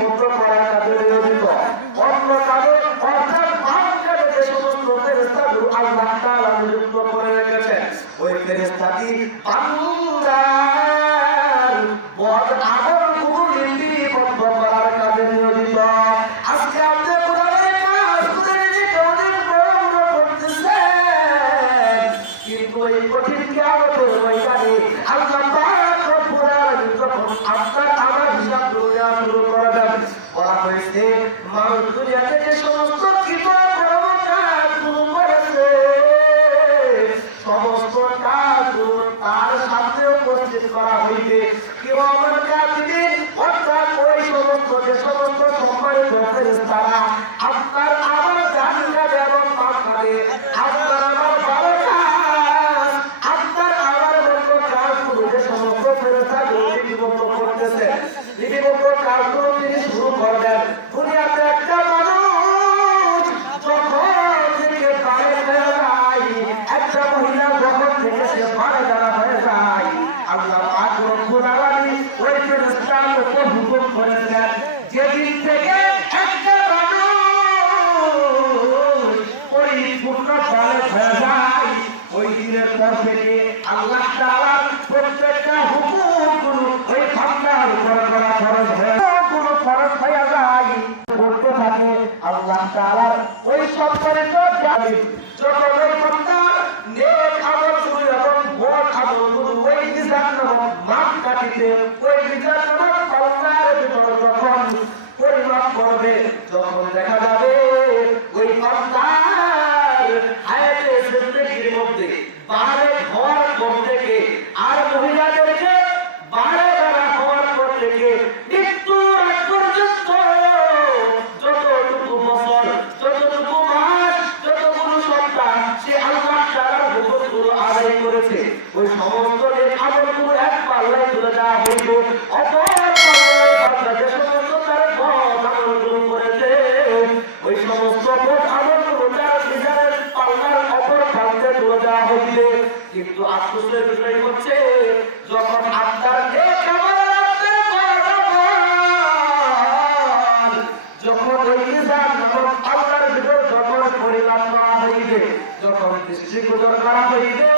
বন্ধ করার কাজে নিয়োজিত। অন্য কাজে অর্থাৎ পাপ কাজে যে সমস্ত ফেরেশতাগুলো আল্লাহ তাআলা নিযুক্ত করে রেখেছেন, ওই ফেরেশতাটি বান্দার বদ আমলগুলো লিপিবদ্ধ করার কাজে নিয়োজিত। আজকে আপনি কোরআনের কাজ করে নিজেকে অনেক বড় বড় করতেছেন, কিন্তু এই কঠিন কিয়ামতের ময়দানে আল্লাহ পাক রব্বুল আলামিন যখন আপনার আমার হিসাব নেওয়া শুরু করবেন, বলা হয়েছে মানুষ দুনিয়াতে যে সমস্ত কৃতকর্ম কাজগুলো করেছে সমস্ত কাজগুলো তার সামনে উপস্থিত করা হইবে। কেউ আমার কাছে অর্থাৎ ওই সমস্ত যে সমস্ত সম্মানিত ফেরেশতারা আপনার আমার জান্নাত এবং পাপ খাবে, আপনার আমার ভালো কাজ, আপনার আমার মতো কাজগুলো যে সমস্ত ফেরেশতাগুলো লিপিবদ্ধ করতেছে, লিপিবদ্ধ কাজগুলো তিনি শুরু করবেন। দুনিয়াতে একটা মানুষ যখন থেকে পারে হয়ে যায়, একটা মহিলা যখন থেকে সে পারে যারা হয়ে যায়, আল্লাহ পাক রব্বুল আলামিন ওই ফেরেশতার উপর হুকুম করেছেন, যেদিন থেকে একটা মানুষ পরিপূর্ণ পারে হয়ে যায়, ওই দিনের পর থেকে আল্লাহ তাআলা প্রত্যেকটা হুকুমগুলো ওই বান্দার উপর করা ফরজ হয়ে যায়, করতে থাকে। আল্লাহ তাআলার ওই সম্মানিত জালিম যখন ওই বান্দার নেক আমলগুলো এবং বদ আমলগুলো ওই মিজান নামক মাপকাঠিতে, ওই মিজান নামক পাল্লার ভিতর যখন পরিমাপ করবে, তখন দেখা যাবে ওই বান্দার হায়াতে জিন্দেগির মধ্যে বারে হওয়ার পর থেকে আর মহিলাদেরকে বারে বারে হওয়ার পর থেকে মৃত্যুর আগ পর্যন্ত যতটুকু বছর, যতটুকু মাস, যতগুলো সপ্তাহ সে আল্লাহ তাআলার হুকুমগুলো আদায় করেছে, ওই সমস্ত যে আমলগুলো এক পাল্লায় তুলে দেওয়া হইবে। অপর পাল্লায় বান্দা যে সমস্ত তার বদ আমলগুলো করেছে, ওই সমস্ত বদ আমলগুলো তার নিজের পাল্লার অপর প্রান্তে তুলে দেওয়া হইবে। কিন্তু আফসোসের বিষয় হচ্ছে, যখন আপনার নেক আমল, যখন ওই মিজান নামক আল্লাহর ভিতর যখন পরিমাপ করা হইবে, যখন দৃষ্টিগোচর করা হইবে,